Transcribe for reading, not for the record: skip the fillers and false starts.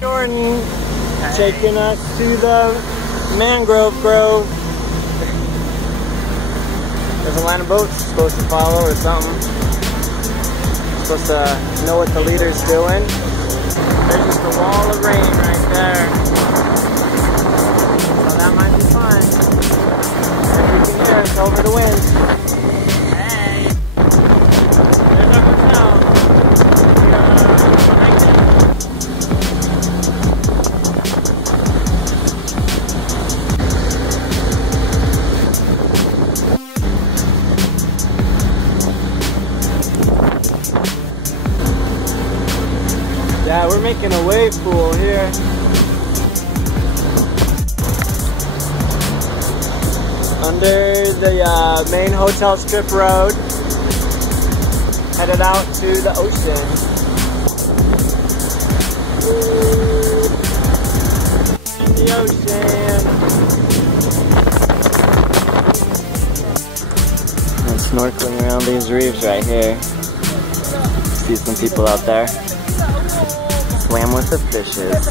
Jordan taking us to the mangrove grove. There's a line of boats supposed to follow or something. Supposed to know what the leader's doing. There's just a wall of rain right there. So that might be fun. As you can hear, it's over the wind. Hey! There's our hotel. Yeah, we're making a wave pool here. Under the main hotel strip road. Headed out to the ocean. In the ocean. I'm snorkeling around these reefs right here. See some people out there. Swam with the fishes.